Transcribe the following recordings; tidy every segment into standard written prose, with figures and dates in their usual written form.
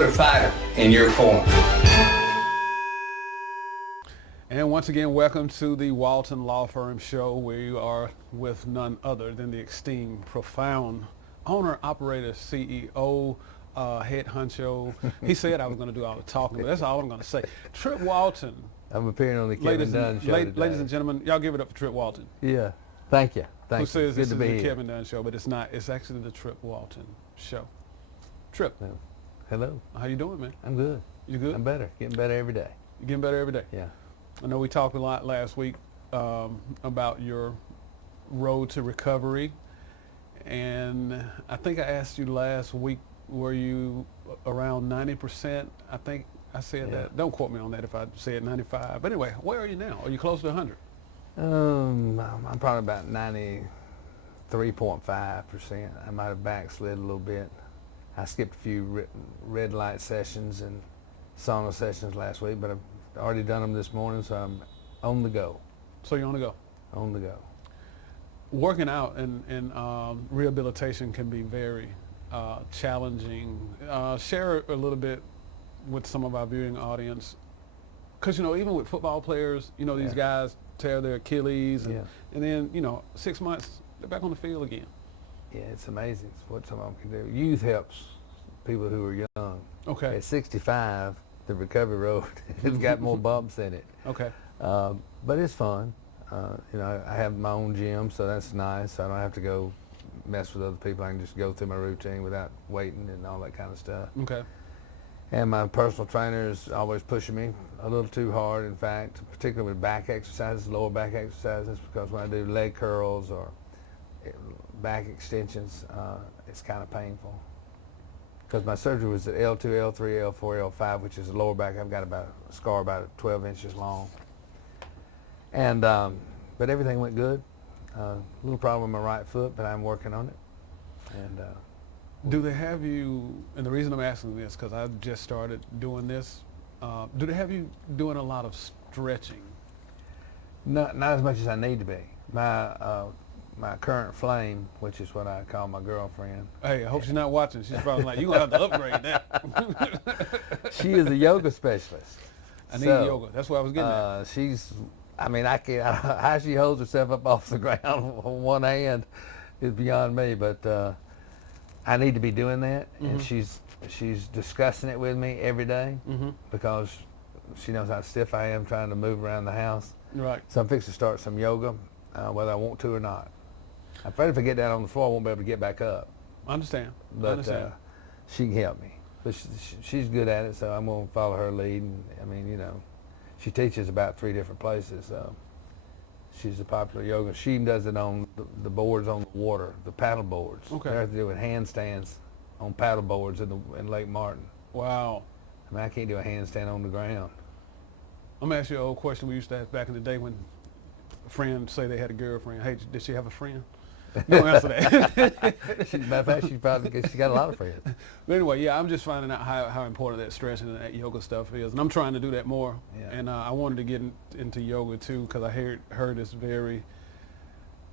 put a fighter in your corner. And once again, welcome to the Walton Law Firm Show, where you are with none other than the esteemed, profound owner, operator, CEO, head honcho. He said I was going to do all the talking, but that's all I'm going to say. Trip Walton. I'm appearing on the Kevin Dunn show today. Ladies and gentlemen, y'all give it up for Trip Walton. Yeah, thank you. Who says this is the Kevin Dunn show, but it's not. It's actually the Trip Walton show. Trip. Hello. How you doing, man? I'm good. You good? I'm better. Getting better every day. You're getting better every day? Yeah. I know we talked a lot last week about your road to recovery, and I think I asked you last week, were you around 90%? I think I said that. Don't quote me on that if I said 95. But anyway, where are you now? Are you close to 100? I'm probably about 93.5%. I might have backslid a little bit. I skipped a few red light sessions and sauna sessions last week, but I've already done them this morning, so I'm on the go. So you're on the go? On the go. Working out and rehabilitation can be very challenging. Share a little bit with some of our viewing audience, because even with football players, these guys tear their Achilles, and then 6 months they're back on the field again. Yeah, it's amazing what some of them can do. Youth helps people who are young. Okay. At 65, the recovery road has got more bumps in it. Okay. But it's fun. I have my own gym, so that's nice. I don't have to go mess with other people. I can just go through my routine without waiting and all that kind of stuff. Okay. And my personal trainer is always pushing me a little too hard, in fact, particularly with back exercises, lower back exercises, because when I do leg curls or back extensions, it's kind of painful. Because my surgery was at L2, L3, L4, L5, which is the lower back. I've got a scar about 12 inches long. And but everything went good. Little problem with my right foot, but I'm working on it. And do they have you? And the reason I'm asking this, because I just started doing this. Do they have you doing a lot of stretching? Not as much as I need to be. My current flame, which is what I call my girlfriend. Hey, I hope she's not watching. She's probably like, you're going to have to upgrade that. She is a yoga specialist. I need yoga. That's what I was getting at. I can't, how she holds herself up off the ground on one hand is beyond me, but I need to be doing that, and she's discussing it with me every day because she knows how stiff I am trying to move around the house. Right. So I'm fixing to start some yoga, whether I want to or not. I'm afraid if I get down on the floor, I won't be able to get back up. I understand. But she can help me. But she's good at it, so I'm going to follow her lead. And, she teaches about 3 different places. So she's a popular yoga. She does it on the boards on the water, the paddle boards. Okay. They're doing handstands on paddle boards in Lake Martin. Wow. I can't do a handstand on the ground. I'm going to ask you an old question we used to ask back in the day when friends say they had a girlfriend. Hey, did she have a friend? Don't answer that. Matter of fact, she's got a lot of friends. But anyway, I'm just finding out how important that stretching and that yoga stuff is, and I'm trying to do that more. Yeah. And I wanted to get into yoga too, because I heard it's very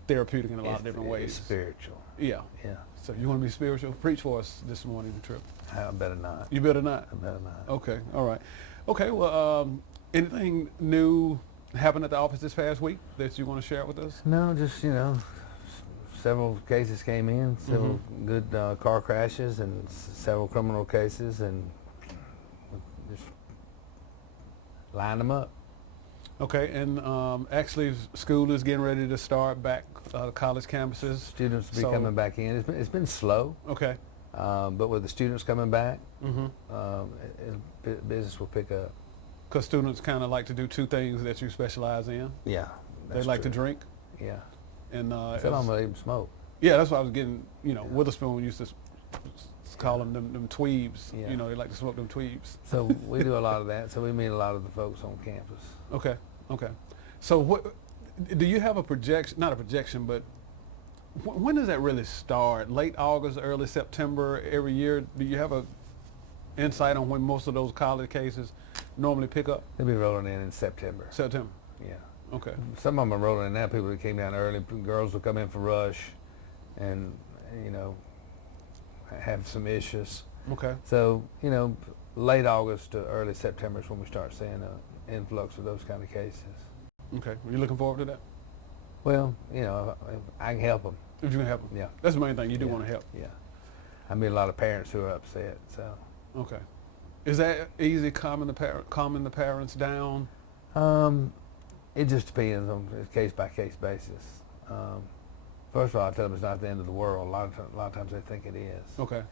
therapeutic in a lot of different ways. It's spiritual. Yeah. Yeah. So you want to be spiritual? Preach for us this morning, Trip. I better not. You better not. I better not. Okay. All right. Okay. Well, anything new happened at the office this past week that you want to share with us? No, just several cases came in, several good car crashes, and several criminal cases, and just line them up. Okay, and actually school is getting ready to start back, college campuses. Students will be coming back in. It's been slow. Okay. But with the students coming back, business will pick up. Because students kind of like to do 2 things that you specialize in. Yeah. They like to drink. Yeah. And some of them even smoke. Yeah, that's what I was getting. Witherspoon used to call them tweebs. Yeah. They like to smoke them tweebs. So we do a lot of that. So we meet a lot of the folks on campus. Okay. So what do you have a projection? Not a projection, but when does that really start? Late August, early September every year? Do you have a insight on when most of those college cases normally pick up? They'll be rolling in September. September. Yeah. Okay. Some of them are rolling in now. People that came down early, girls will come in for rush and, have some issues. Okay. So, you know, late August to early September is when we start seeing an influx of those kind of cases. Okay. Are you looking forward to that? Well, you know, if I can help them. If you can help them. Yeah. That's the main thing. You do Yeah. want to help. Yeah. I meet a lot of parents who are upset, so. Okay. Is that easy calming the parents down? It just depends on a case-by-case basis. First of all, I tell them it's not the end of the world. A lot of times they think it is. Okay.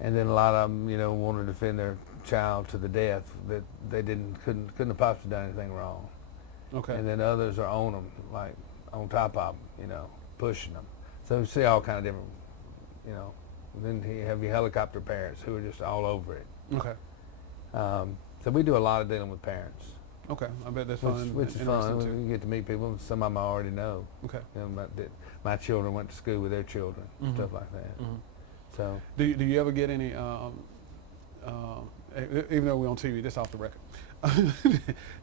And then a lot of them, you know, want to defend their child to the death that they couldn't have possibly done anything wrong. Okay. And then others are on them, like on top of them, you know, pushing them. So you see all kind of different, you know. And then you have your helicopter parents who are just all over it. Okay. So we do a lot of dealing with parents. Okay. I bet that's fun. Which is interesting fun. too. You get to meet people. Some of them I already know. Okay. You know, my children went to school with their children, Mhm. stuff like that. Mhm. So Do you ever get any? Even though we're on TV, this off the record.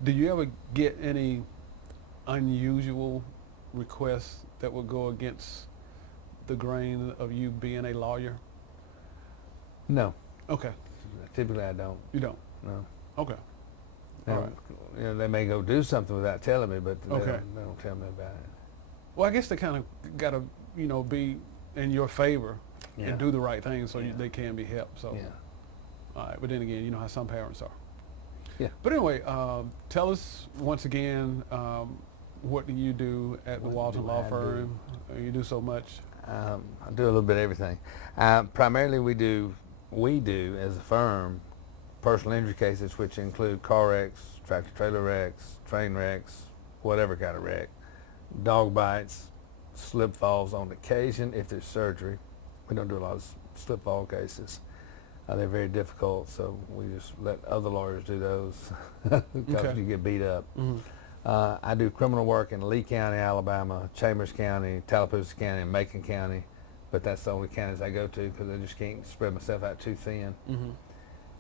Do you ever get any unusual requests that would go against the grain of you being a lawyer? no, Okay. typically I don't. You don't. No. Okay. Now, All right. you know, they may go do something without telling me, but Okay. they don't tell me about it. Well, I guess they kind of got to, you know, be in your favor Yeah. and do the right thing so Yeah. they can be helped. So, Yeah. all right. But then again, you know how some parents are. Yeah. But anyway, tell us once again, what do you do at the What Walton do Law I do? Firm? You do so much. I do a little bit of everything. Primarily, we do as a firm personal injury cases, which include car wrecks, tractor trailer wrecks, train wrecks, whatever kind of wreck, dog bites, slip falls on occasion if there's surgery. We don't do a lot of slip fall cases. They're very difficult, so we just let other lawyers do those because Okay. you get beat up. Mhm. I do criminal work in Lee County, Alabama, Chambers County, Tallapoosa County, and Macon County, but that's the only counties I go to because I just can't spread myself out too thin. Mhm.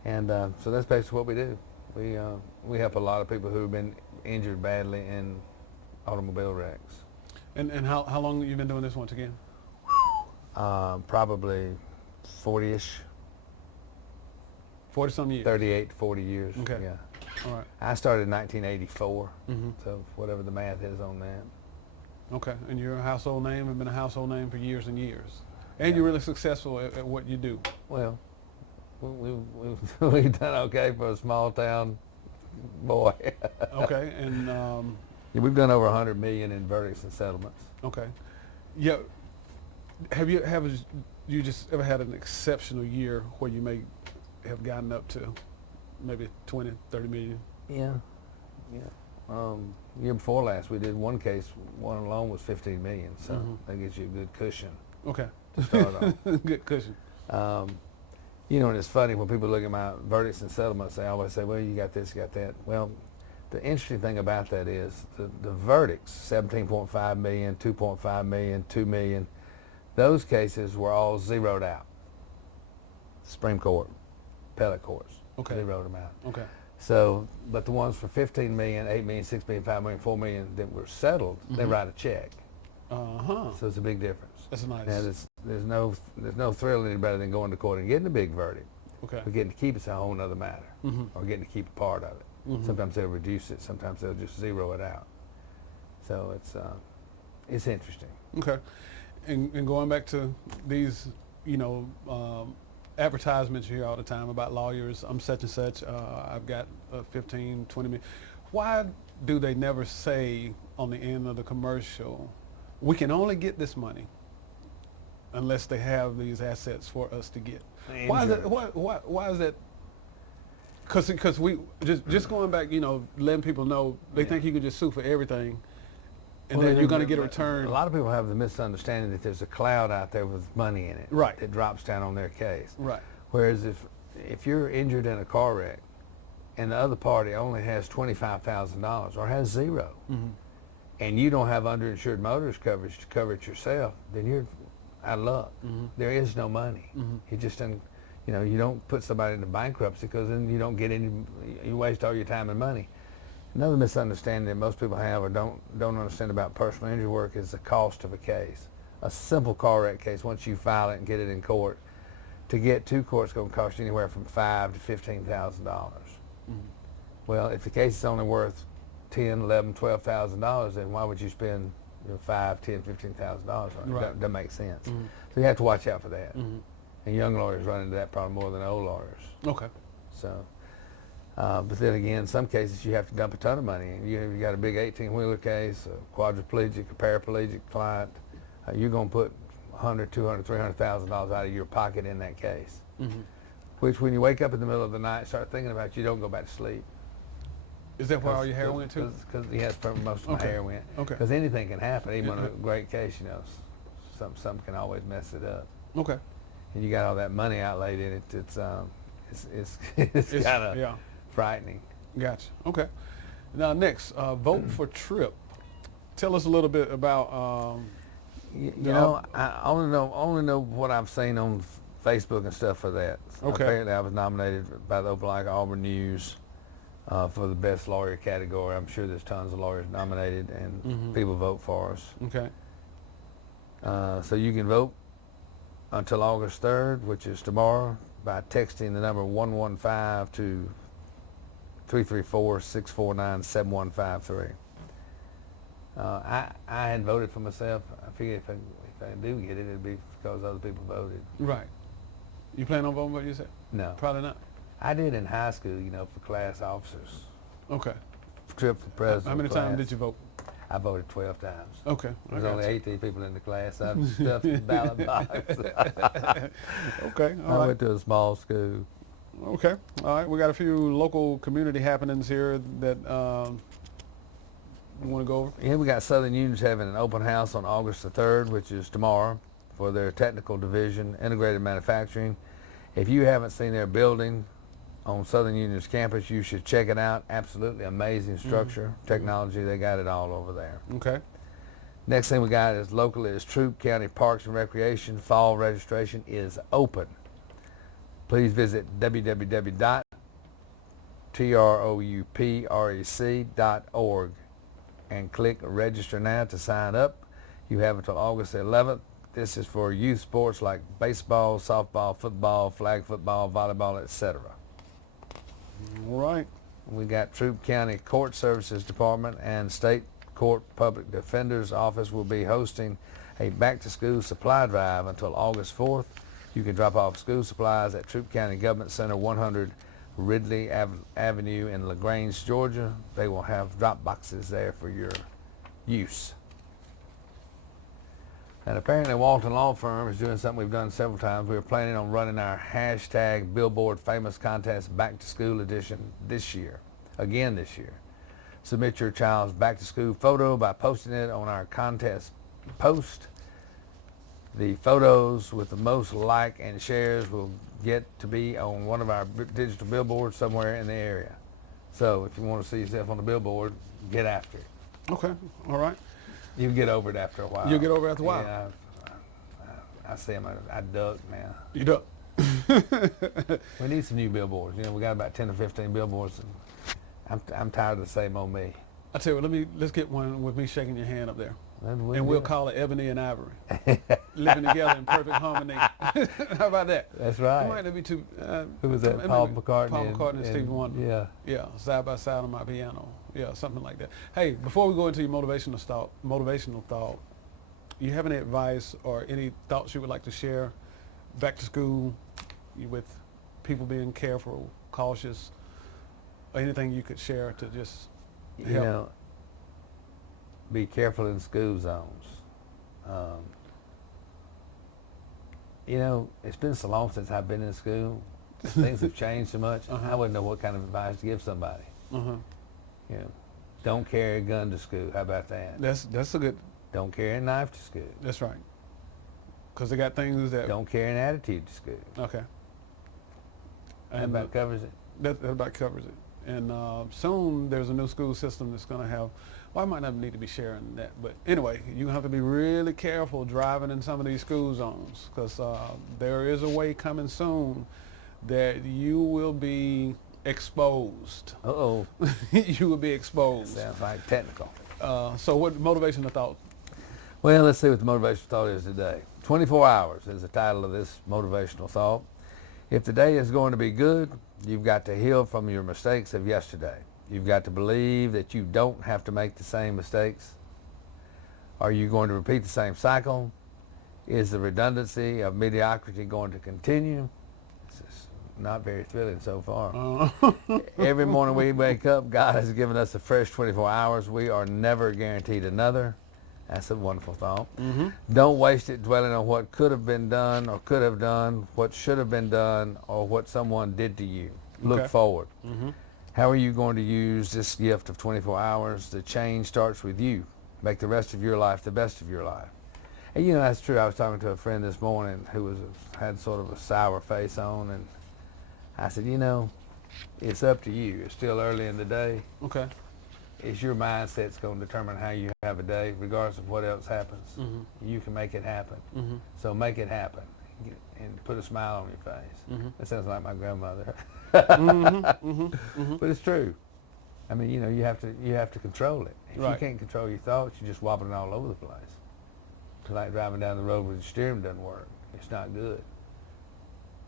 And so that's basically what we do. We help a lot of people who have been injured badly in automobile wrecks. And how long have you been doing this once again? Probably 40-ish, 40-some years. 38 to 40 years. Okay. Yeah. All right. I started in 1984, Mhm. so whatever the math is on that. Okay. And you're a household name. Have been a household name for years and years. And Yeah. you're really successful at what you do. Well, we've done okay for a small town boy. Okay. And Yeah, we've done over 100 million in verdicts and settlements. okay. Yeah. Have you just ever had an exceptional year where you may have gotten up to maybe 20, 30 million? Yeah, yeah. Year before last, we did one case. One alone was 15 million, so Mhm. that gives you a good cushion Okay. to start off. Good cushion. You know, and it's funny when people look at my verdicts and settlements, they always say, well, you got this, you got that. Well, the interesting thing about that is the verdicts, 17.5 million, 2.5 million, 2 million, those cases were all zeroed out. Supreme Court, appellate courts, Okay. zeroed them out. Okay. So, but the ones for 15 million, 8 million, 6 million, 5 million, 4 million that were settled, they Mhm. write a check. Uh-huh. So it's a big difference. That's nice. Now, there's no thrill any better than going to court and getting a big verdict. Okay. But getting to keep it's a whole other matter, Mhm. or getting to keep a part of it. Mhm. Sometimes they'll reduce it, sometimes they'll just zero it out. So it's interesting. Okay. And going back to these, you know, advertisements you hear all the time about lawyers, I'm such and such, I've got 15, 20 million. Why do they never say on the end of the commercial, we can only get this money unless they have these assets for us to get? Why is that? Why is that? Because we just going back, you know, letting people know they Yeah. think you can just sue for everything, and Well, then you're going to get a return. A lot of people have the misunderstanding that there's a cloud out there with money in it Right. that drops down on their case. Right. Whereas if you're injured in a car wreck and the other party only has $25,000 or has zero, Mhm. and you don't have underinsured motorist coverage to cover it yourself, then you're out of luck. Mhm. There is no money. Mhm. You just don't, you know, you don't put somebody into bankruptcy because then you don't get any, you waste all your time and money. Another misunderstanding that most people have or don't understand about personal injury work is the cost of a case. A simple car wreck case, once you file it and get it in court, to get to court is going to cost you anywhere from $5,000 to $15,000. Well, if the case is only worth $10,000, $11,000, $12,000, then why would you spend $5,000, $10,000, $15,000 on it? Right. That doesn't make sense. So you have to watch out for that. Mm-hmm. And young lawyers run into that problem more than old lawyers. Okay. So, but then again, in some cases you have to dump a ton of money. And you got a big 18-wheeler case, a quadriplegic, a paraplegic client. You're going to put $100,000, $200,000, $300,000 out of your pocket in that case. Mm-hmm. Which, when you wake up in the middle of the night, start thinking about, you don't go back to sleep. Is that where all your hair went to? Because yes, most of my hair went. Okay. Because anything can happen, even on a great case. Something can always mess it up. Okay. And you got all that money outlaid in it. It's kind of frightening. Gotcha. Okay. Now next, vote for Trip. Tell us a little bit about. I only know what I've seen on Facebook and stuff for that. Okay. Apparently, I was nominated by the Opelika Auburn News for the best lawyer category. I'm sure there's tons of lawyers nominated, and people vote for us. Okay. So you can vote until August 3rd, which is tomorrow, by texting the number 115 to 334-649-7153. I had voted for myself. I figured if I do get it, it'd be because other people voted. Right. You plan on voting? What you said? No. Probably not. I did in high school, for class officers. Okay. Trip for president. How many class. times did you vote? I voted 12 times. Okay. There's only 18 people in the class. I stuffed the ballot box. Okay. I went to a small school. Okay. All right. We got a few local community happenings here that you want to go over? Yeah, we got Southern Union's having an open house on August the 3rd, which is tomorrow, for their technical division, integrated manufacturing. If you haven't seen their building on Southern Union's campus, you should check it out. Absolutely amazing structure, technology. They got it all over there. Okay. Next thing we got is locally is Troup County Parks and Recreation. Fall registration is open. Please visit www.trouprec.org and click register now to sign up. You have until August 11th. This is for youth sports like baseball, softball, football, flag football, volleyball, etc. All right. We got Troup County Court Services Department and State Court Public Defender's Office will be hosting a back-to-school supply drive until August 4th. You can drop off school supplies at Troup County Government Center, 100 Ridley Avenue in LaGrange, Georgia. They will have drop boxes there for your use. And apparently Walton Law Firm is doing something we've done several times. We're planning on running our hashtag Billboard Famous Contest Back to School edition this year, again this year. Submit your child's back to school photo by posting it on our contest post. The photos with the most like and shares will get to be on one of our digital billboards somewhere in the area. So if you want to see yourself on the billboard, get after it. Okay. All right. You'll get over it after a while. You'll get over it after a while. Yeah, I see them. I duck now. You duck. We need some new billboards. We got about 10 or 15 billboards. And I'm tired of the same old me. I tell you, let's get one with me shaking your hand up there. And we'll call it Ebony and Ivory. Living together in perfect harmony. How about that? That's right. It might not be too... Who was that? Paul McCartney. Paul McCartney and Stevie Wonder. Yeah. Yeah, side by side on my piano. Yeah, something like that. Hey, before we go into your motivational thought, you have any advice or any thoughts you would like to share back to school with people being careful, cautious, or anything you could share to just help? Be careful in school zones. It's been so long since I've been in school. Things have changed so much. I wouldn't know what kind of advice to give somebody. Don't carry a gun to school. How about that? That's a good. Don't carry a knife to school. That's right. Because they got things that. Don't carry an attitude to school. Okay. That about covers it. That about covers it. And soon there's a new school system that's going to have. Well, I might not need to be sharing that, but anyway, you have to be really careful driving in some of these school zones, because there is a way coming soon that you will be exposed. Uh-oh. You will be exposed. Sounds like technical. So what motivational thought? Well, let's see what the motivational thought is today. 24 hours is the title of this motivational thought. If the day is going to be good, you've got to heal from your mistakes of yesterday. You've got to believe that you don't have to make the same mistakes. Are you going to repeat the same cycle? Is the redundancy of mediocrity going to continue? It's just not very thrilling so far. Every morning we wake up, God has given us a fresh 24 hours. We are never guaranteed another. That's a wonderful thought. Mm-hmm. Don't waste it dwelling on what could have been done or could have done, what should have been done, or what someone did to you. Look Okay. forward. Mm-hmm. How are you going to use this gift of 24 hours? The change starts with you. Make the rest of your life the best of your life. And you know, that's true. I was talking to a friend this morning who had sort of a sour face on, and I said, you know, it's up to you. It's still early in the day. Okay. It's your mindset's going to determine how you have a day, regardless of what else happens. Mm-hmm. You can make it happen. Mm-hmm. So make it happen, and put a smile on your face. Mm-hmm. That sounds like my grandmother. Mm-hmm. Mm-hmm. Mm-hmm. But it's true. I mean, you know, you have to control it. If Right. you can't control your thoughts, you're just wobbling all over the place. It's like driving down the road where the steering doesn't work. It's not good.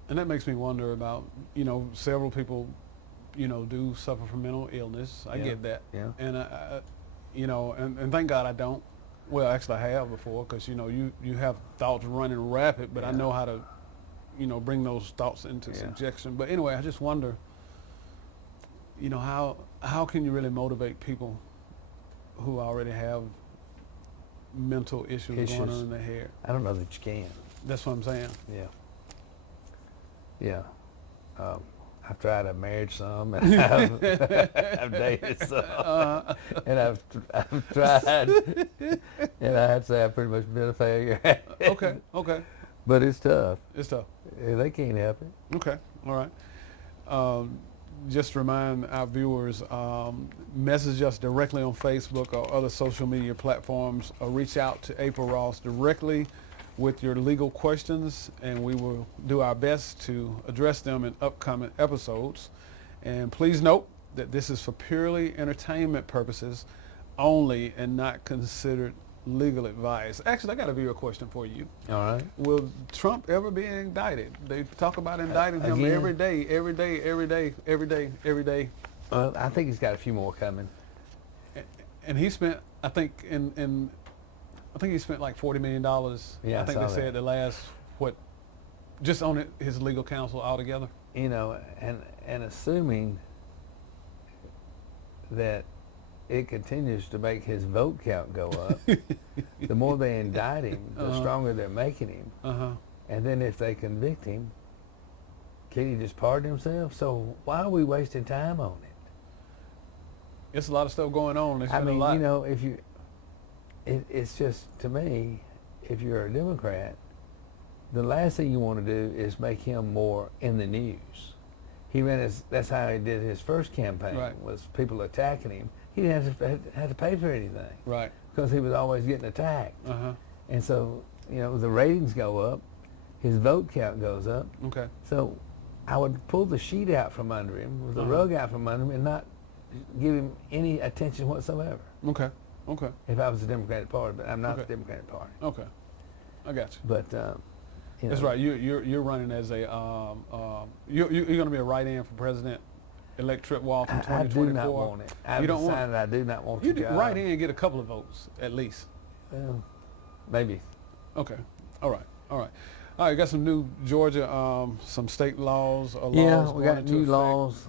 And that makes me wonder about, you know, several people, you know, do suffer from mental illness. I Yeah. get that. Yeah. And, you know, and thank God I don't. Well, actually I have before, because, you know, you have thoughts running rapid, but I Yeah. know how to, you know, bring those thoughts into Yeah. subjection. But anyway, I just wonder, you know, how can you really motivate people who already have mental issues going on in their head? I don't know that you can. That's what I'm saying. Yeah. Yeah. I've tried. I've married some, and I've dated some, and I've tried, and I had to say I've pretty much been a failure. Okay, okay. But it's tough. It's tough. They can't help it. Okay, all right. Just to remind our viewers, message us directly on Facebook or other social media platforms, or reach out to April Ross directly with your legal questions, and we will do our best to address them in upcoming episodes. And please note that this is for purely entertainment purposes only and not considered legal advice. Actually, I got a viewer question for you. All right. Will Trump ever be indicted? They talk about indicting him Again? every day, every day, every day, every day, every day. Well, I think he's got a few more coming. And he spent, I think, I think he spent like $40 million. Yeah, I think I they saw said that. the last, just on his legal counsel altogether. You know, and assuming that it continues to make his vote count go up, the more they indict him, the stronger they're making him. Uh-huh. And then if they convict him, can he just pardon himself? So why are we wasting time on it? It's a lot of stuff going on. It's I been a mean, lot. you know, if you, it's just, to me, if you're a Democrat, the last thing you want to do is make him more in the news. He ran that's how he did his first campaign, Right. was people attacking him. He didn't have to pay for anything Right. because he was always getting attacked. Uh-huh. And so, you know, the ratings go up, his vote count goes up. Okay. So I would pull the sheet out from under him, the Uh-huh. rug out from under him, and not give him any attention whatsoever. Okay. Okay. If I was the Democratic Party, but I'm not Okay. the Democratic Party. Okay. I got you. But you know, That's right. You're running as a you're going to be a write-in for president elect Trip Walton in I do 2024. not want it. I've You don't want decided I do not want You the do job. write in and get a couple of votes at least. Well, maybe. Okay. All right. All right. All right. Got some new Georgia some state laws. Yeah, laws we going got into new effect. laws.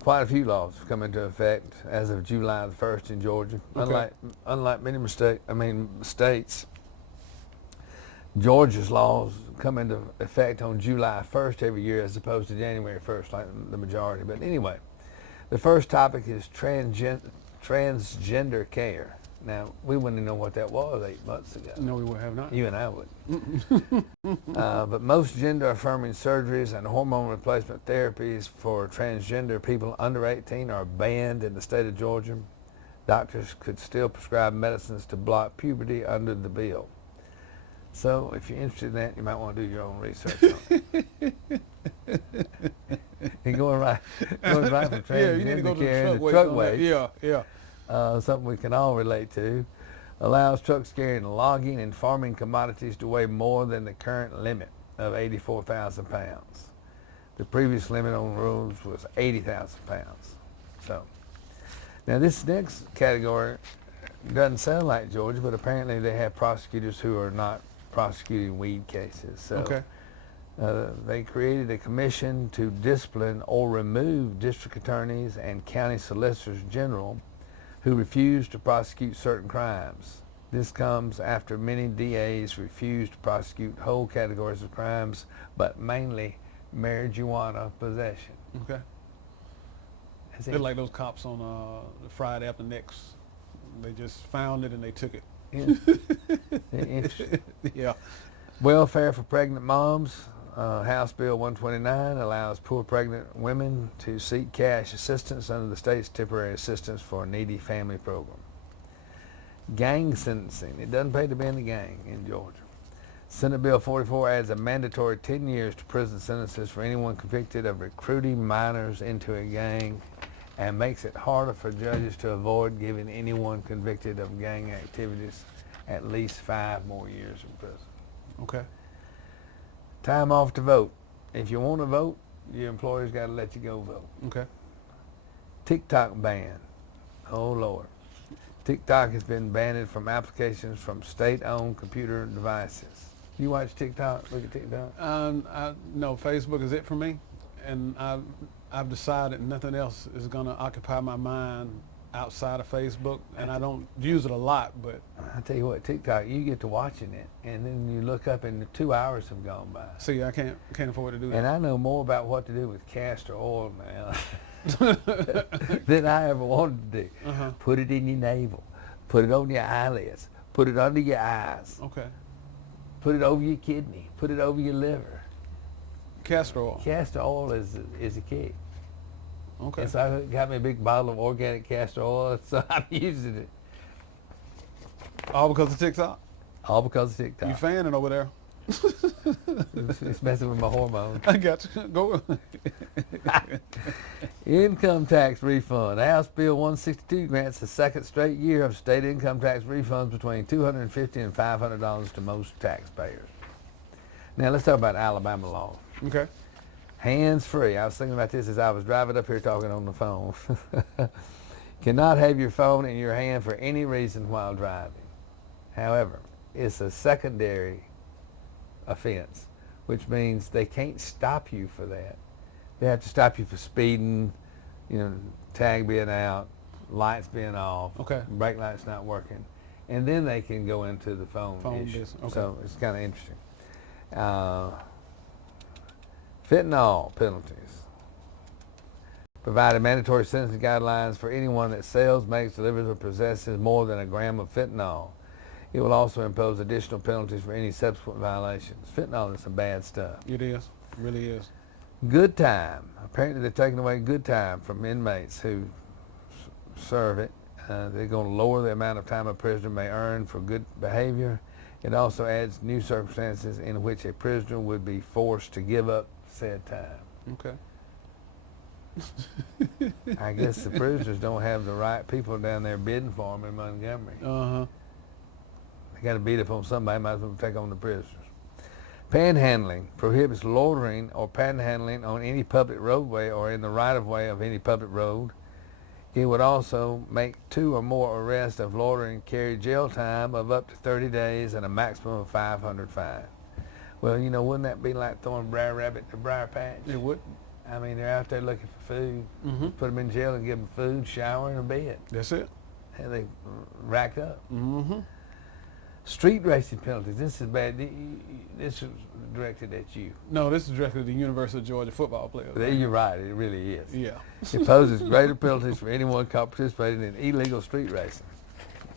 Quite a few laws have come into effect as of July the 1st in Georgia. Okay. Unlike many states, Georgia's laws come into effect on July 1st every year as opposed to January 1st like the majority. But anyway, the first topic is transgender care. Now, we wouldn't even know what that was 8 months ago. No, we will have not. You and I would. But most gender-affirming surgeries and hormone replacement therapies for transgender people under 18 are banned in the state of Georgia. Doctors could still prescribe medicines to block puberty under the bill. So if you're interested in that, you might want to do your own research on it. And going right from Yeah, you need to go transgender to care the into truck truck weights. weights. Yeah, yeah. Something we can all relate to, allows trucks carrying logging and farming commodities to weigh more than the current limit of 84,000 pounds. The previous limit on roads was 80,000 pounds. So, now this next category doesn't sound like Georgia, but apparently they have prosecutors who are not prosecuting weed cases. So, Okay. they created a commission to discipline or remove district attorneys and county solicitors general who refuse to prosecute certain crimes. This comes after many DAs refuse to prosecute whole categories of crimes, but mainly marijuana possession. Okay. That's They're like those cops on Friday After Next. They just found it and they took it. Interesting. Yeah. Welfare for pregnant moms. House Bill 129 allows poor pregnant women to seek cash assistance under the state's temporary assistance for needy family program. Gang sentencing. It doesn't pay to be in the gang in Georgia. Senate Bill 44 adds a mandatory 10 years to prison sentences for anyone convicted of recruiting minors into a gang, and makes it harder for judges to avoid giving anyone convicted of gang activities at least 5 more years in prison. Okay. Time off to vote. If you want to vote, your employer's got to let you go vote. Okay. TikTok ban. Oh, Lord. TikTok has been banned from applications from state-owned computer devices. You watch TikTok? Look at TikTok? No, Facebook is it for me, and I've decided nothing else is going to occupy my mind outside of Facebook, and I don't use it a lot, but I tell you what, TikTok, you get to watching it, and then you look up and 2 hours have gone by. see, I can't afford to do that. And I know more about what to do with castor oil now than I ever wanted to do. Uh-huh. Put it in your navel, put it on your eyelids, put it under your eyes, Okay. put it over your kidney, put it over your liver. Castor oil. Castor oil is a kick. Okay. And so I got me a big bottle of organic castor oil, so I'm using it. All because of TikTok? All because of TikTok. You fanning over there? It's messing with my hormones. I got you. Go. Income tax refund. House Bill 162 grants the second straight year of state income tax refunds between $250 and $500 to most taxpayers. Now let's talk about Alabama law. Okay. Hands-free. I was thinking about this as I was driving up here talking on the phone. Cannot have your phone in your hand for any reason while driving. However, it's a secondary offense, which means they can't stop you for that. They have to stop you for speeding, tag being out, lights being off, Okay. brake lights not working, and then they can go into the phone issue. business. Okay. So it's kind of interesting. Fentanyl penalties. Provided mandatory sentencing guidelines for anyone that sells, makes, delivers, or possesses more than a gram of fentanyl. It will also impose additional penalties for any subsequent violations. Fentanyl is some bad stuff. It is. It really is. Good time. Apparently they're taking away good time from inmates who serve it. They're going to lower the amount of time a prisoner may earn for good behavior. It also adds new circumstances in which a prisoner would be forced to give up said time. Okay. I guess the prisoners don't have the right people down there bidding for them in Montgomery. Uh-huh. They got to beat up on somebody, might as well take on the prisoners. Panhandling prohibits loitering or panhandling on any public roadway or in the right-of-way of any public road. It would also make 2 or more arrests of loitering carry jail time of up to 30 days and a maximum of $500 fine. Well, wouldn't that be like throwing Briar Rabbit to Briar Patch? It would. I mean, they're out there looking for food. Mm-hmm. Put them in jail and give them food, shower, and a bed. That's it. And they rack up. Mm-hmm. Street racing penalties. This is bad. This is directed at you. No, this is directly to the University of Georgia football players. You're right. It really is. Yeah. It poses greater penalties for anyone caught participating in illegal street racing.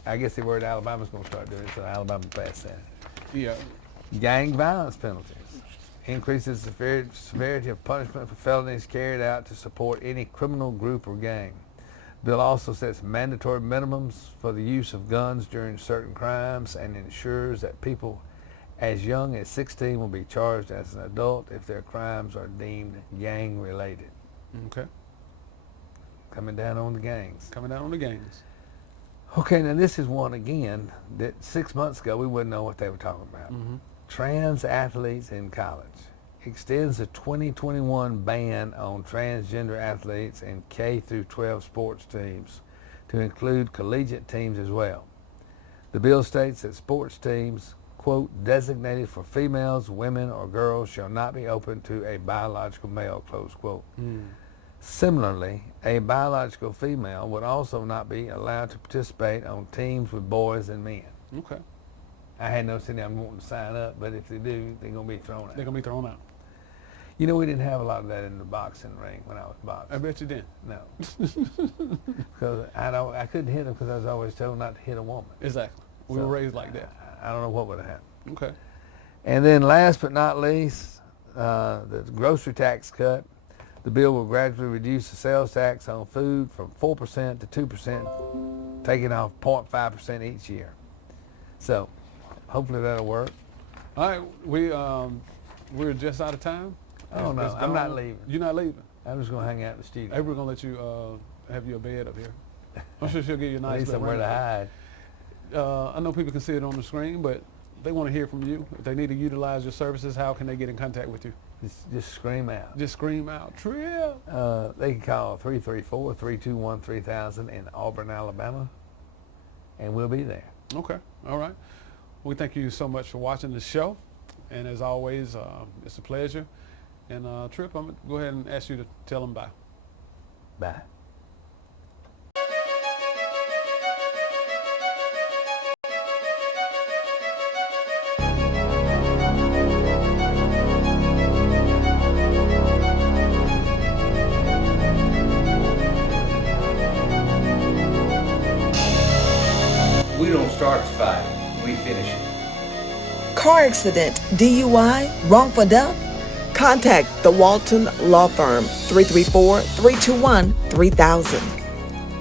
I guess they worried Alabama's going to start doing it, so Alabama passed that. Yeah. Gang violence penalties. Increases the severity of punishment for felonies carried out to support any criminal group or gang. Bill also sets mandatory minimums for the use of guns during certain crimes and ensures that people as young as 16 will be charged as an adult if their crimes are deemed gang-related. Okay. Coming down on the gangs. Coming down on the gangs. Okay, now this is one again that 6 months ago we wouldn't know what they were talking about. Mm-hmm. Trans athletes in college. extends the 2021 ban on transgender athletes in K through 12 sports teams to include collegiate teams as well. The bill states that sports teams, quote, designated for females, women, or girls shall not be open to a biological male, close quote. Similarly, a biological female would also not be allowed to participate on teams with boys and men. Okay. I had no sense I'm wanting to sign up, but if they do, they're going to be thrown out. They're going to be thrown out. You know, we didn't have a lot of that in the boxing ring when I was boxing. I bet you did. No. Because I couldn't hit them because I was always told not to hit a woman. Exactly. We So, were raised like that. I don't know what would have happened. Okay. And then last but not least, the grocery tax cut. The bill will gradually reduce the sales tax on food from 4% to 2%, taking off 0.5% each year. So hopefully that'll work. All right. We're just out of time. Oh, no, It's I'm not gone. leaving. You're not leaving? I'm just going to hang out in the studio. Hey, we're going to let you have you a bed up here. I'm sure she'll give you a I nice need little somewhere to room. hide. I know people can see it on the screen, but they want to hear from you. If they need to utilize your services, how can they get in contact with you? Just scream out. Just scream out, Trip. They can call 334-321-3000 in Auburn, Alabama, and we'll be there. Okay. All right. We thank you so much for watching the show. And as always, it's a pleasure. And Trip, I'm going to go ahead and ask you to tell them bye. Bye. We don't start the fight, we finish it. Car accident, DUI, wrongful death? Contact the Walton Law Firm, 334-321-3000.